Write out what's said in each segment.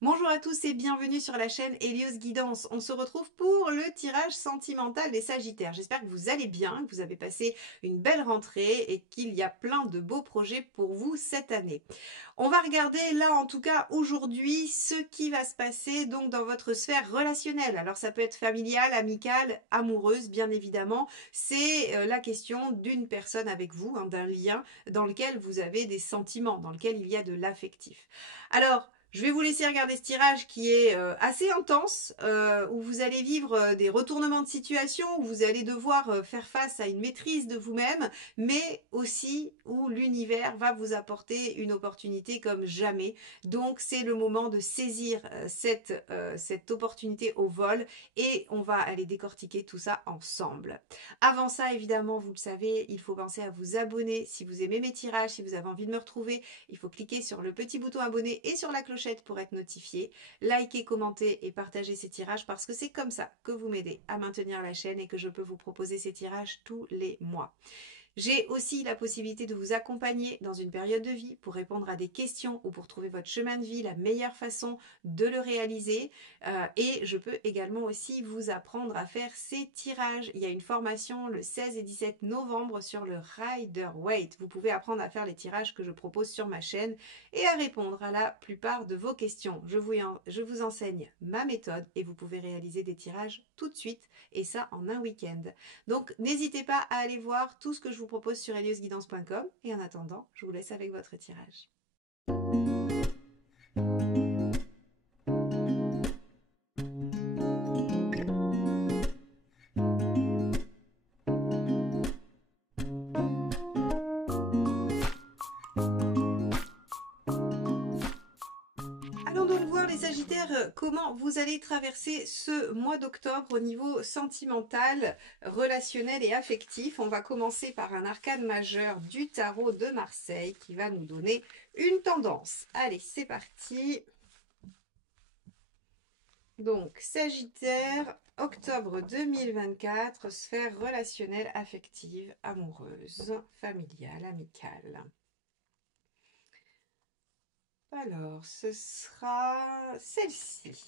Bonjour à tous et bienvenue sur la chaîne Hélios Guidance. On se retrouve pour le tirage sentimental des Sagittaires. J'espère que vous allez bien, que vous avez passé une belle rentrée et qu'il y a plein de beaux projets pour vous cette année. On va regarder là en tout cas aujourd'hui ce qui va se passer donc dans votre sphère relationnelle. Alors ça peut être familiale, amicale, amoureuse bien évidemment. C'est la question d'une personne avec vous, d'un lien dans lequel vous avez des sentiments, dans lequel il y a de l'affectif. Alors, je vais vous laisser regarder ce tirage qui est assez intense, où vous allez vivre des retournements de situation, où vous allez devoir faire face à une maîtrise de vous-même, mais aussi où l'univers va vous apporter une opportunité comme jamais. Donc c'est le moment de saisir cette opportunité au vol et on va aller décortiquer tout ça ensemble. Avant ça, évidemment, vous le savez, il faut penser à vous abonner si vous aimez mes tirages, si vous avez envie de me retrouver. Il faut cliquer sur le petit bouton abonné et sur la clochette pour être notifié. Likez, commentez et partagez ces tirages parce que c'est comme ça que vous m'aidez à maintenir la chaîne et que je peux vous proposer ces tirages tous les mois. J'ai aussi la possibilité de vous accompagner dans une période de vie pour répondre à des questions ou pour trouver votre chemin de vie, la meilleure façon de le réaliser. Et je peux également aussi vous apprendre à faire ces tirages. Il y a une formation le 16 et 17 novembre sur le Rider-Waite. Vous pouvez apprendre à faire les tirages que je propose sur ma chaîne et à répondre à la plupart de vos questions. Je vous enseigne ma méthode et vous pouvez réaliser des tirages tout de suite et ça en un week-end. Donc n'hésitez pas à aller voir tout ce que je vous propose sur heliosguidance.com et en attendant, je vous laisse avec votre tirage. Allons donc voir les Sagittaires, comment vous allez traverser ce mois d'octobre au niveau sentimental, relationnel et affectif. On va commencer par un arcane majeur du tarot de Marseille qui va nous donner une tendance. Allez, c'est parti. Donc, Sagittaire, octobre 2024, sphère relationnelle, affective, amoureuse, familiale, amicale. Alors, ce sera celle-ci.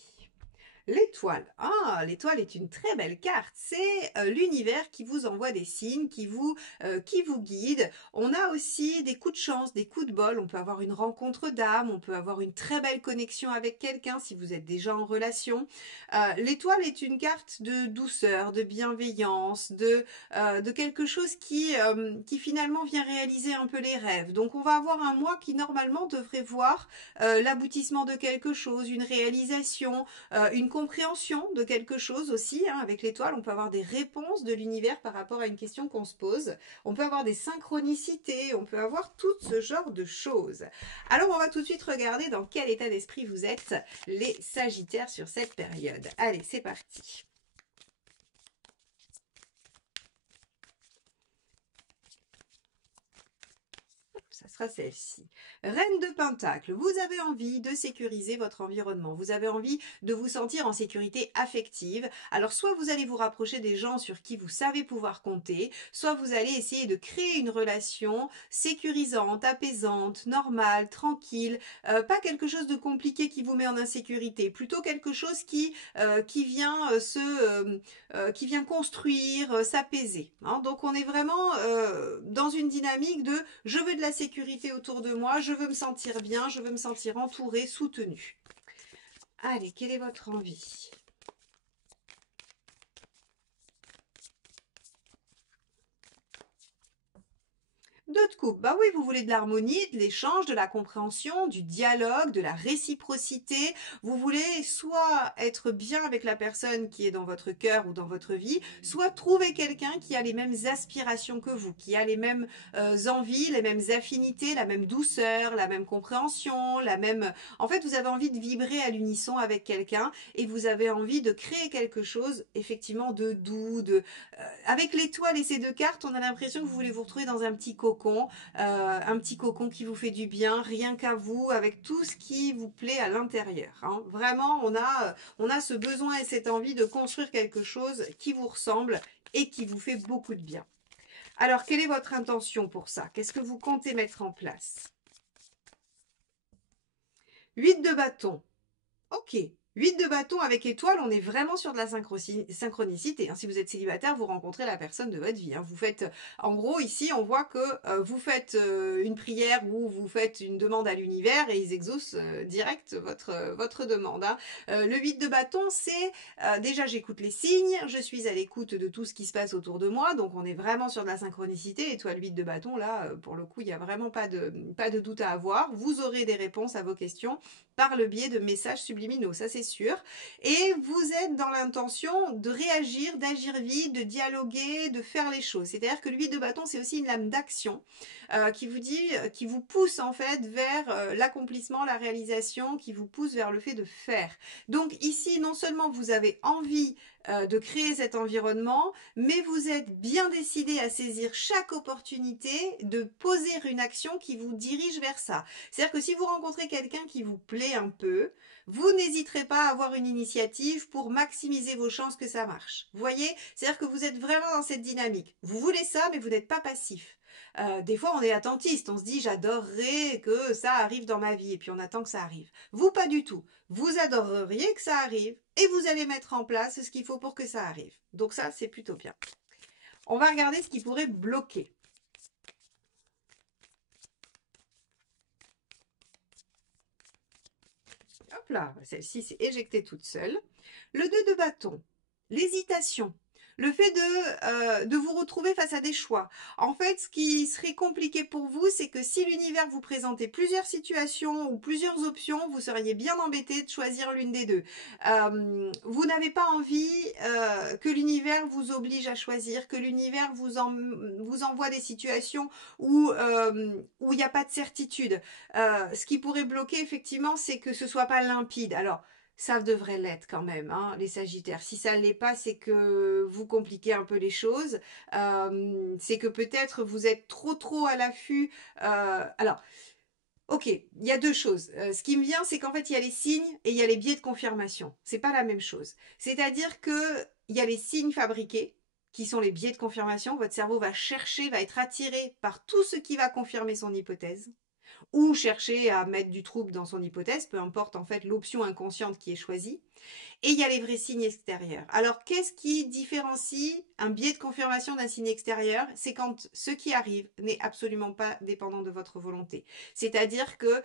L'étoile. Ah, l'étoile est une très belle carte. C'est l'univers qui vous envoie des signes, qui vous guide. On a aussi des coups de chance, des coups de bol. On peut avoir une rencontre d'âme, on peut avoir une très belle connexion avec quelqu'un si vous êtes déjà en relation. L'étoile est une carte de douceur, de bienveillance, de quelque chose qui finalement vient réaliser un peu les rêves. Donc on va avoir un mois qui normalement devrait voir l'aboutissement de quelque chose, une réalisation, une compréhension de quelque chose aussi. Avec l'étoile, on peut avoir des réponses de l'univers par rapport à une question qu'on se pose. On peut avoir des synchronicités, on peut avoir tout ce genre de choses. Alors, on va tout de suite regarder dans quel état d'esprit vous êtes, les Sagittaires, sur cette période. Allez, c'est parti. Ça sera celle-ci. Reine de Pentacle, vous avez envie de sécuriser votre environnement. Vous avez envie de vous sentir en sécurité affective. Alors, soit vous allez vous rapprocher des gens sur qui vous savez pouvoir compter, soit vous allez essayer de créer une relation sécurisante, apaisante, normale, tranquille, pas quelque chose de compliqué qui vous met en insécurité, plutôt quelque chose qui vient qui vient construire, s'apaiser. Donc, on est vraiment dans une dynamique de je veux de la sécurité autour de moi, je veux me sentir bien, je veux me sentir entourée, soutenue. Allez, quelle est votre envie? D'autres couples, bah oui, vous voulez de l'harmonie, de l'échange, de la compréhension, du dialogue, de la réciprocité. Vous voulez soit être bien avec la personne qui est dans votre cœur ou dans votre vie, soit trouver quelqu'un qui a les mêmes aspirations que vous, qui a les mêmes envies, les mêmes affinités, la même douceur, la même compréhension, la même... En fait, vous avez envie de vibrer à l'unisson avec quelqu'un et vous avez envie de créer quelque chose, effectivement, de doux, avec l'étoile et ces deux cartes, on a l'impression que vous voulez vous retrouver dans un petit cocon qui vous fait du bien, rien qu'à vous, avec tout ce qui vous plaît à l'intérieur. Vraiment, on a ce besoin et cette envie de construire quelque chose qui vous ressemble et qui vous fait beaucoup de bien. Alors, quelle est votre intention pour ça? Qu'est-ce que vous comptez mettre en place? 8 de bâton. Ok, 8 de bâton avec étoile, on est vraiment sur de la synchronicité, hein. Si vous êtes célibataire, vous rencontrez la personne de votre vie, hein. Vous faites, en gros, ici, on voit que vous faites une prière ou vous faites une demande à l'univers et ils exaucent direct votre demande, hein. Le 8 de bâton, c'est déjà j'écoute les signes, je suis à l'écoute de tout ce qui se passe autour de moi, donc on est vraiment sur de la synchronicité. Étoile 8 de bâton, là, pour le coup, il n'y a vraiment pas de doute à avoir. Vous aurez des réponses à vos questions par le biais de messages subliminaux, ça c'est sûr. Et vous êtes dans l'intention de réagir, d'agir vite, de dialoguer, de faire les choses. C'est-à-dire que le 8 de bâton, c'est aussi une lame d'action qui vous dit, qui vous pousse en fait vers l'accomplissement, la réalisation, qui vous pousse vers le fait de faire. Donc ici, non seulement vous avez envie de créer cet environnement, mais vous êtes bien décidé à saisir chaque opportunité de poser une action qui vous dirige vers ça. C'est-à-dire que si vous rencontrez quelqu'un qui vous plaît un peu, vous n'hésiterez pas à avoir une initiative pour maximiser vos chances que ça marche. Vous voyez? C'est-à-dire que vous êtes vraiment dans cette dynamique. Vous voulez ça, mais vous n'êtes pas passif. Des fois, on est attentiste, on se dit j'adorerais que ça arrive dans ma vie, et puis on attend que ça arrive. Vous, pas du tout. Vous adoreriez que ça arrive, et vous allez mettre en place ce qu'il faut pour que ça arrive. Donc ça, c'est plutôt bien. On va regarder ce qui pourrait bloquer. Hop là, celle-ci s'est éjectée toute seule. Le 2 de bâton, l'hésitation, le fait de vous retrouver face à des choix. En fait, ce qui serait compliqué pour vous, c'est que si l'univers vous présentait plusieurs situations ou plusieurs options, vous seriez bien embêté de choisir l'une des deux. Vous n'avez pas envie que l'univers vous oblige à choisir, que l'univers vous envoie des situations où il n'y a pas de certitude. Ce qui pourrait bloquer, effectivement, c'est que ce soit pas limpide. Alors, ça devrait l'être quand même, hein, les Sagittaires. Si ça ne l'est pas, c'est que vous compliquez un peu les choses. C'est que peut-être vous êtes trop à l'affût. Alors, ok, il y a deux choses. Ce qui me vient, c'est qu'en fait, il y a les signes et il y a les biais de confirmation. C'est pas la même chose. C'est-à-dire que il y a les signes fabriqués, qui sont les biais de confirmation. Votre cerveau va chercher, va être attiré par tout ce qui va confirmer son hypothèse ou chercher à mettre du trouble dans son hypothèse, peu importe en fait l'option inconsciente qui est choisie. Et il y a les vrais signes extérieurs. Alors, qu'est-ce qui différencie un biais de confirmation d'un signe extérieur? C'est quand ce qui arrive n'est absolument pas dépendant de votre volonté. C'est-à-dire que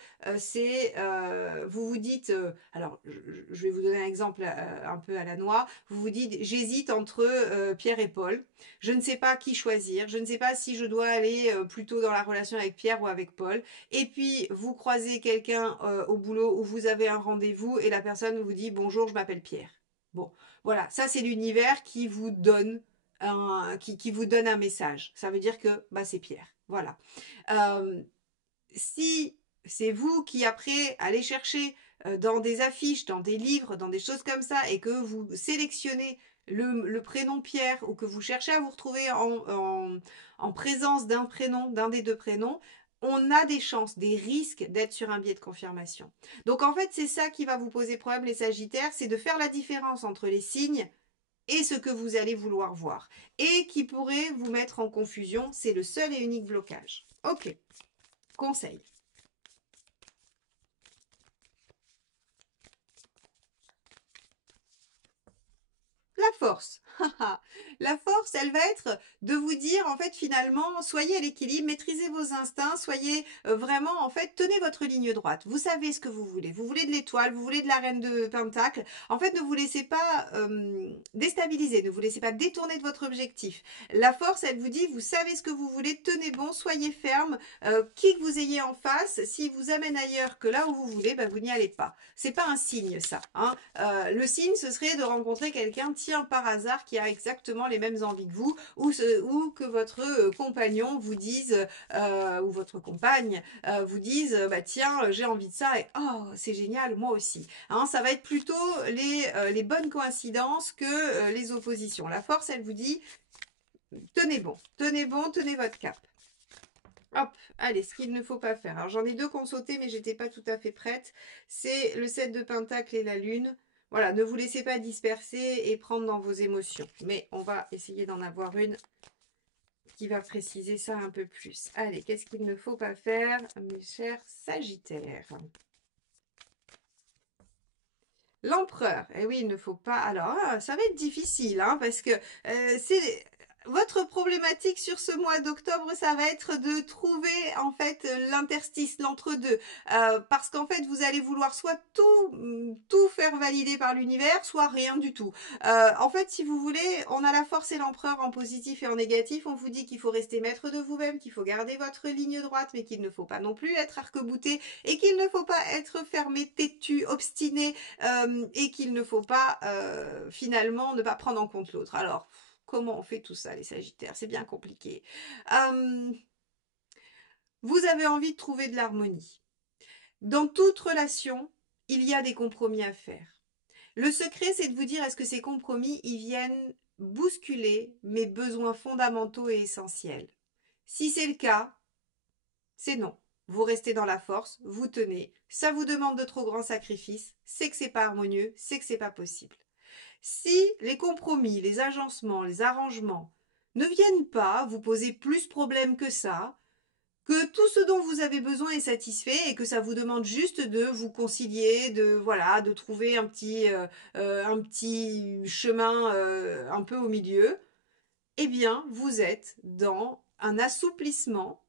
vous vous dites, alors je vais vous donner un exemple un peu à la noix, vous vous dites, j'hésite entre Pierre et Paul, je ne sais pas qui choisir, je ne sais pas si je dois aller plutôt dans la relation avec Pierre ou avec Paul, et puis vous croisez quelqu'un au boulot où vous avez un rendez-vous et la personne vous dit bonjour, je m'appelle Pierre. Bon, voilà, ça c'est l'univers qui vous donne qui vous donne un message. Ça veut dire que bah, c'est Pierre. Voilà. Euh, si c'est vous qui après allez chercher dans des affiches, dans des livres, dans des choses comme ça, et que vous sélectionnez le prénom Pierre ou que vous cherchez à vous retrouver en présence d'un prénom, d'un des deux prénoms, on a des chances, des risques d'être sur un biais de confirmation. Donc en fait, c'est ça qui va vous poser problème, les Sagittaires, c'est de faire la différence entre les signes et ce que vous allez vouloir voir. Et qui pourrait vous mettre en confusion, c'est le seul et unique blocage. Ok, conseil. La force. La force, elle va être de vous dire, en fait, finalement, soyez à l'équilibre, maîtrisez vos instincts, soyez vraiment, en fait, tenez votre ligne droite. Vous savez ce que vous voulez. Vous voulez de l'étoile, vous voulez de la reine de Pentacle. En fait, ne vous laissez pas déstabiliser, ne vous laissez pas détourner de votre objectif. La force, elle vous dit, vous savez ce que vous voulez, tenez bon, soyez ferme. Qui que vous ayez en face, s'il vous amène ailleurs que là où vous voulez, ben, vous n'y allez pas. C'est pas un signe, ça. Hein. Le signe, ce serait de rencontrer quelqu'un, tiens, par hasard, qui a exactement les mêmes envies que vous, ou que votre compagnon vous dise, ou votre compagne vous dise, bah tiens, j'ai envie de ça, et oh, c'est génial, moi aussi. Hein, ça va être plutôt les bonnes coïncidences que les oppositions. La force, elle vous dit, tenez bon, tenez votre cap. Hop, allez, ce qu'il ne faut pas faire. Alors j'en ai deux qu'on sauté, mais j'étais pas tout à fait prête. C'est le 7 de Pentacle et la Lune. Voilà, ne vous laissez pas disperser et prendre dans vos émotions. Mais on va essayer d'en avoir une qui va préciser ça un peu plus. Allez, qu'est-ce qu'il ne faut pas faire, mes chers Sagittaires? L'empereur. Eh oui, il ne faut pas... Alors, ça va être difficile, hein, parce que c'est... Votre problématique sur ce mois d'octobre, ça va être de trouver en fait l'interstice, l'entre-deux. Parce qu'en fait, vous allez vouloir soit tout faire valider par l'univers, soit rien du tout. En fait, si vous voulez, on a la force et l'empereur en positif et en négatif. On vous dit qu'il faut rester maître de vous-même, qu'il faut garder votre ligne droite, mais qu'il ne faut pas non plus être arc-bouté et qu'il ne faut pas être fermé, têtu, obstiné et qu'il ne faut pas finalement ne pas prendre en compte l'autre. Alors, comment on fait tout ça, les Sagittaires? C'est bien compliqué. Vous avez envie de trouver de l'harmonie. Dans toute relation, il y a des compromis à faire. Le secret, c'est de vous dire, est-ce que ces compromis, ils viennent bousculer mes besoins fondamentaux et essentiels? Si c'est le cas, c'est non. Vous restez dans la force, vous tenez, ça vous demande de trop grands sacrifices, c'est que c'est pas harmonieux, c'est que c'est pas possible. Si les compromis, les agencements, les arrangements ne viennent pas vous poser plus problème que ça, que tout ce dont vous avez besoin est satisfait et que ça vous demande juste de vous concilier, de trouver un petit chemin un peu au milieu, eh bien vous êtes dans un assouplissement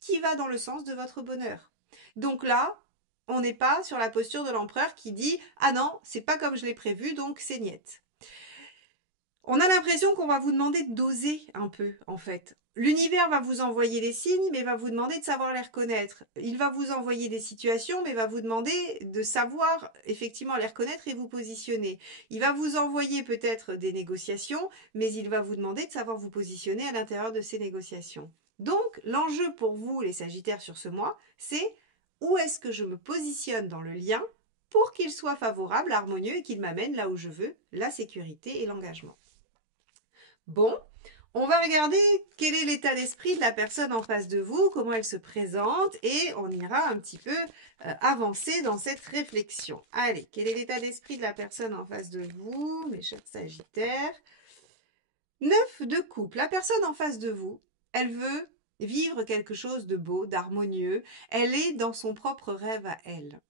qui va dans le sens de votre bonheur. Donc là, on n'est pas sur la posture de l'empereur qui dit ah non, c'est pas comme je l'ai prévu, donc c'est niette. On a l'impression qu'on va vous demander de doser un peu, en fait. L'univers va vous envoyer les signes, mais va vous demander de savoir les reconnaître. Il va vous envoyer des situations, mais va vous demander de savoir effectivement les reconnaître et vous positionner. Il va vous envoyer peut-être des négociations, mais il va vous demander de savoir vous positionner à l'intérieur de ces négociations. Donc, l'enjeu pour vous, les Sagittaires, sur ce mois, c'est où est-ce que je me positionne dans le lien pour qu'il soit favorable, harmonieux et qu'il m'amène là où je veux, la sécurité et l'engagement. Bon, on va regarder quel est l'état d'esprit de la personne en face de vous, comment elle se présente et on ira un petit peu avancer dans cette réflexion. Allez, quel est l'état d'esprit de la personne en face de vous, mes chers Sagittaires? 9 de coupe. La personne en face de vous, elle veut vivre quelque chose de beau, d'harmonieux. Elle est dans son propre rêve à elle.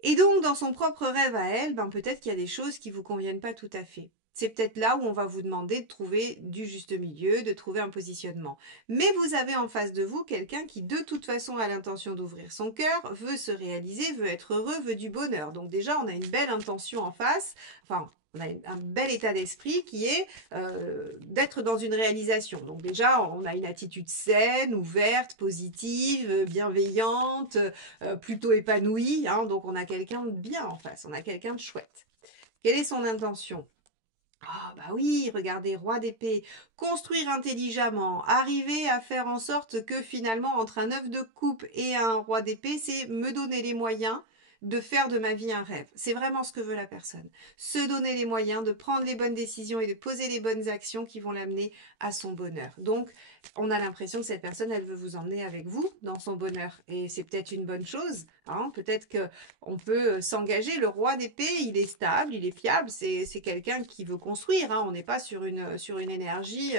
Et donc, dans son propre rêve à elle, peut-être qu'il y a des choses qui ne vous conviennent pas tout à fait. C'est peut-être là où on va vous demander de trouver du juste milieu, de trouver un positionnement. Mais vous avez en face de vous quelqu'un qui de toute façon a l'intention d'ouvrir son cœur, veut se réaliser, veut être heureux, veut du bonheur. Donc déjà, on a une belle intention en face, enfin, on a un bel état d'esprit qui est d'être dans une réalisation. Donc déjà, on a une attitude saine, ouverte, positive, bienveillante, plutôt épanouie. Hein, donc on a quelqu'un de bien en face, on a quelqu'un de chouette. Quelle est son intention? Ah bah oui, regardez, roi d'épée, construire intelligemment, arriver à faire en sorte que finalement entre un œuf de coupe et un roi d'épée, c'est me donner les moyens de faire de ma vie un rêve. C'est vraiment ce que veut la personne. Se donner les moyens de prendre les bonnes décisions et de poser les bonnes actions qui vont l'amener à son bonheur. Donc, on a l'impression que cette personne, elle veut vous emmener avec vous dans son bonheur. Et c'est peut-être une bonne chose. Hein. Peut-être qu'on peut s'engager. Le roi d'épée, il est stable, il est fiable. C'est quelqu'un qui veut construire. Hein. On n'est pas sur une énergie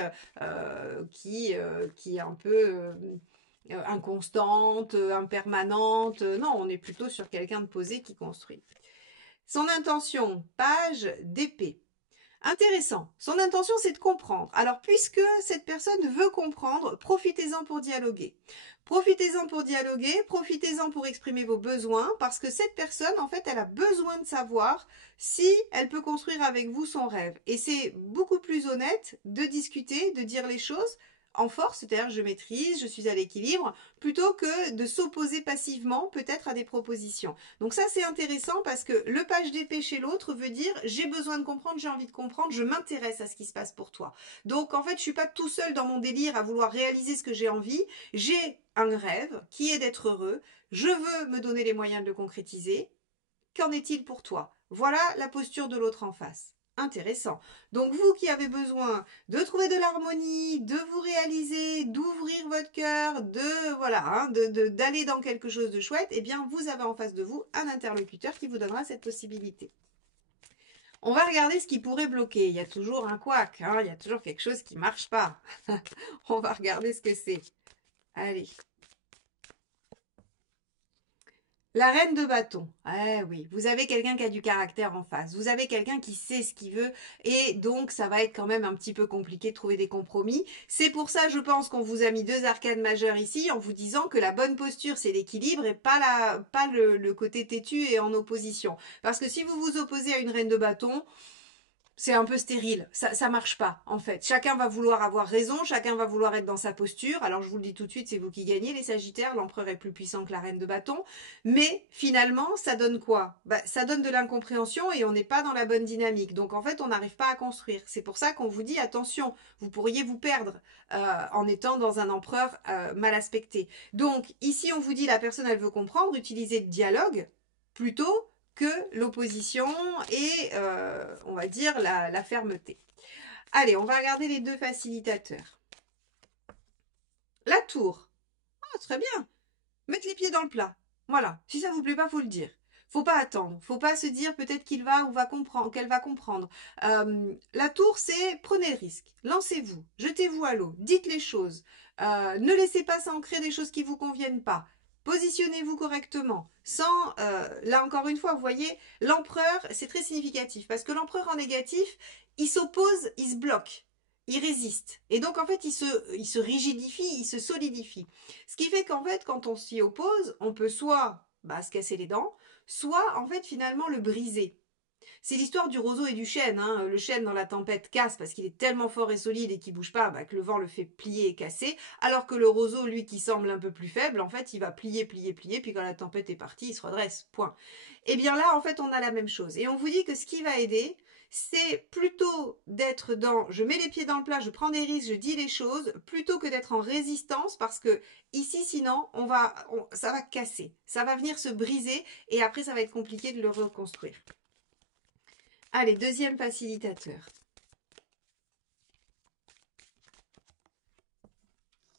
qui est un peu inconstante, impermanente. Non, on est plutôt sur quelqu'un de posé qui construit. Son intention, page d'épée. Intéressant. Son intention, c'est de comprendre. Alors, puisque cette personne veut comprendre, profitez-en pour dialoguer. Profitez-en pour dialoguer, profitez-en pour exprimer vos besoins, parce que cette personne, en fait, elle a besoin de savoir si elle peut construire avec vous son rêve. Et c'est beaucoup plus honnête de discuter, de dire les choses en force, c'est-à-dire je maîtrise, je suis à l'équilibre, plutôt que de s'opposer passivement peut-être à des propositions. Donc ça c'est intéressant parce que le page d'épée chez l'autre veut dire j'ai besoin de comprendre, j'ai envie de comprendre, je m'intéresse à ce qui se passe pour toi. Donc en fait je suis pas tout seul dans mon délire à vouloir réaliser ce que j'ai envie, j'ai un rêve qui est d'être heureux, je veux me donner les moyens de le concrétiser. Qu'en est-il pour toi? Voilà la posture de l'autre en face. Intéressant. Donc vous qui avez besoin de trouver de l'harmonie, de vous réaliser, d'ouvrir votre cœur, d'aller dans quelque chose de chouette, eh bien vous avez en face de vous un interlocuteur qui vous donnera cette possibilité. On va regarder ce qui pourrait bloquer. Il y a toujours un couac, hein, il y a toujours quelque chose qui ne marche pas. On va regarder ce que c'est. Allez. La reine de bâton. Eh oui, vous avez quelqu'un qui a du caractère en face. Vous avez quelqu'un qui sait ce qu'il veut et donc ça va être quand même un petit peu compliqué de trouver des compromis. C'est pour ça, je pense, qu'on vous a mis deux arcades majeures ici en vous disant que la bonne posture, c'est l'équilibre et pas le côté têtu et en opposition. Parce que si vous vous opposez à une reine de bâton, c'est un peu stérile, ça marche pas en fait. Chacun va vouloir avoir raison, chacun va vouloir être dans sa posture. Alors je vous le dis tout de suite, c'est vous qui gagnez les Sagittaires, l'empereur est plus puissant que la reine de bâton. Mais finalement, ça donne quoi? Ça donne de l'incompréhension et on n'est pas dans la bonne dynamique. Donc en fait, on n'arrive pas à construire. C'est pour ça qu'on vous dit attention, vous pourriez vous perdre en étant dans un empereur mal aspecté. Donc ici, on vous dit la personne, elle veut comprendre, utiliser le dialogue plutôt que l'opposition et, on va dire, la fermeté. Allez, on va regarder les deux facilitateurs. La tour. Ah, très bien. Mettre les pieds dans le plat. Voilà. Si ça vous plaît pas, faut le dire. Faut pas attendre. Faut pas se dire peut-être qu'il va ou va comprendre, qu'elle va comprendre. La tour, c'est prenez le risque. Lancez-vous. Jetez-vous à l'eau. Dites les choses. Ne laissez pas s'ancrer des choses qui vous conviennent pas. Positionnez-vous correctement. Sans, là encore une fois, vous voyez, l'empereur, c'est très significatif. Parce que l'empereur en négatif, il s'oppose, il se bloque. Il résiste. Et donc, en fait, il se rigidifie, il se solidifie. Ce qui fait qu'en fait, quand on s'y oppose, on peut soit se casser les dents, soit en fait finalement le briser. C'est l'histoire du roseau et du chêne. Hein. Le chêne dans la tempête casse parce qu'il est tellement fort et solide et qu'il bouge pas que le vent le fait plier et casser. Alors que le roseau, lui qui semble un peu plus faible, en fait il va plier, plier, plier, puis quand la tempête est partie, il se redresse. Point. Et bien là, en fait, on a la même chose. Et on vous dit que ce qui va aider, c'est plutôt d'être dans je mets les pieds dans le plat, je prends des risques, je dis les choses, plutôt que d'être en résistance parce que ici, sinon, ça va casser, ça va venir se briser et après, ça va être compliqué de le reconstruire. Allez, deuxième facilitateur.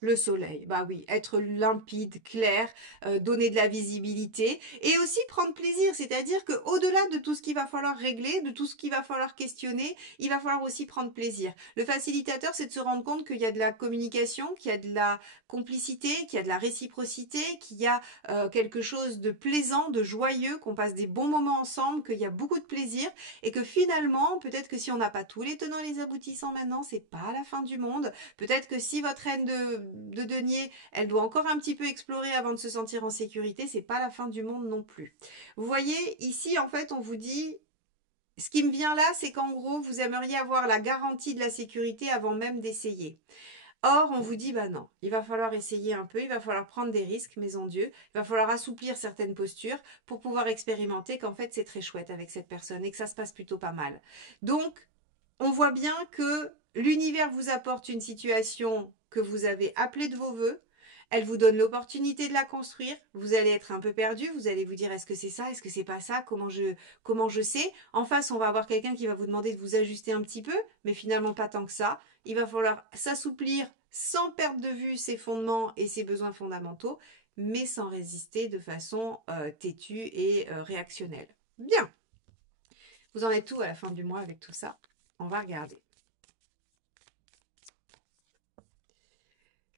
Le soleil, bah oui, être limpide, clair, donner de la visibilité et aussi prendre plaisir, c'est-à-dire que au-delà de tout ce qu'il va falloir régler, de tout ce qu'il va falloir questionner, il va falloir aussi prendre plaisir. Le facilitateur, c'est de se rendre compte qu'il y a de la communication, qu'il y a de la complicité, qu'il y a de la réciprocité, qu'il y a quelque chose de plaisant, de joyeux, qu'on passe des bons moments ensemble, qu'il y a beaucoup de plaisir et que finalement, peut-être que si on n'a pas tous les tenants et les aboutissants maintenant, c'est pas la fin du monde. Peut-être que si votre reine de denier, elle doit encore un petit peu explorer avant de se sentir en sécurité, c'est pas la fin du monde non plus. Vous voyez, ici, en fait, on vous dit, ce qui me vient là, c'est qu'en gros, vous aimeriez avoir la garantie de la sécurité avant même d'essayer. Or, on vous dit, bah non, il va falloir essayer un peu, il va falloir prendre des risques, mais en Dieu, il va falloir assouplir certaines postures pour pouvoir expérimenter qu'en fait, c'est très chouette avec cette personne et que ça se passe plutôt pas mal. Donc, on voit bien que l'univers vous apporte une situation que vous avez appelée de vos voeux. Elle vous donne l'opportunité de la construire. Vous allez être un peu perdu. Vous allez vous dire est-ce que c'est ça, est-ce que c'est pas ça, comment je sais. En face, on va avoir quelqu'un qui va vous demander de vous ajuster un petit peu, mais finalement pas tant que ça. Il va falloir s'assouplir sans perdre de vue ses fondements et ses besoins fondamentaux, mais sans résister de façon têtue et réactionnelle. Bien. Vous en êtes où à la fin du mois avec tout ça? On va regarder.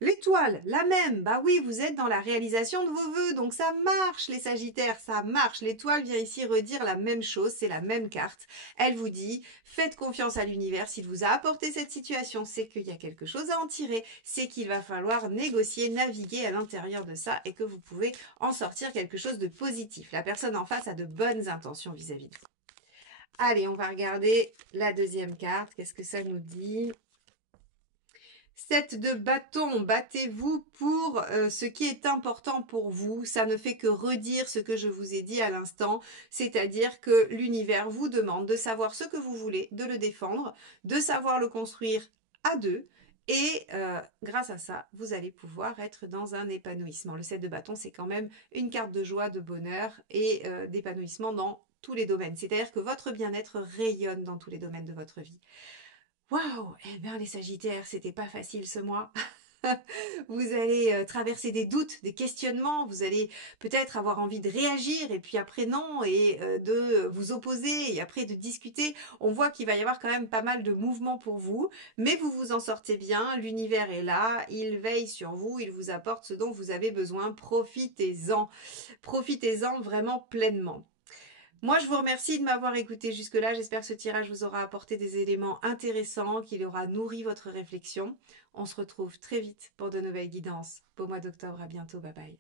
L'étoile, la même, bah oui, vous êtes dans la réalisation de vos vœux, donc ça marche les Sagittaires, ça marche. L'étoile vient ici redire la même chose, c'est la même carte. Elle vous dit, faites confiance à l'univers, s'il vous a apporté cette situation, c'est qu'il y a quelque chose à en tirer, c'est qu'il va falloir négocier, naviguer à l'intérieur de ça et que vous pouvez en sortir quelque chose de positif. La personne en face a de bonnes intentions vis-à-vis de vous. Allez, on va regarder la deuxième carte, qu'est-ce que ça nous dit ? 7 de bâton, battez-vous pour ce qui est important pour vous. Ça ne fait que redire ce que je vous ai dit à l'instant, c'est-à-dire que l'univers vous demande de savoir ce que vous voulez, de le défendre, de savoir le construire à deux. Et grâce à ça, vous allez pouvoir être dans un épanouissement. Le 7 de bâton, c'est quand même une carte de joie, de bonheur et d'épanouissement dans tous les domaines. C'est-à-dire que votre bien-être rayonne dans tous les domaines de votre vie. Waouh! Eh bien, les Sagittaires, c'était pas facile ce mois. Vous allez traverser des doutes, des questionnements, vous allez peut-être avoir envie de réagir et puis après non, et de vous opposer et après de discuter. On voit qu'il va y avoir quand même pas mal de mouvements pour vous, mais vous vous en sortez bien, l'univers est là, il veille sur vous, il vous apporte ce dont vous avez besoin, profitez-en. Profitez-en vraiment pleinement. Moi, je vous remercie de m'avoir écouté jusque-là. J'espère que ce tirage vous aura apporté des éléments intéressants, qu'il aura nourri votre réflexion. On se retrouve très vite pour de nouvelles guidances. Beau mois d'octobre, à bientôt, bye bye.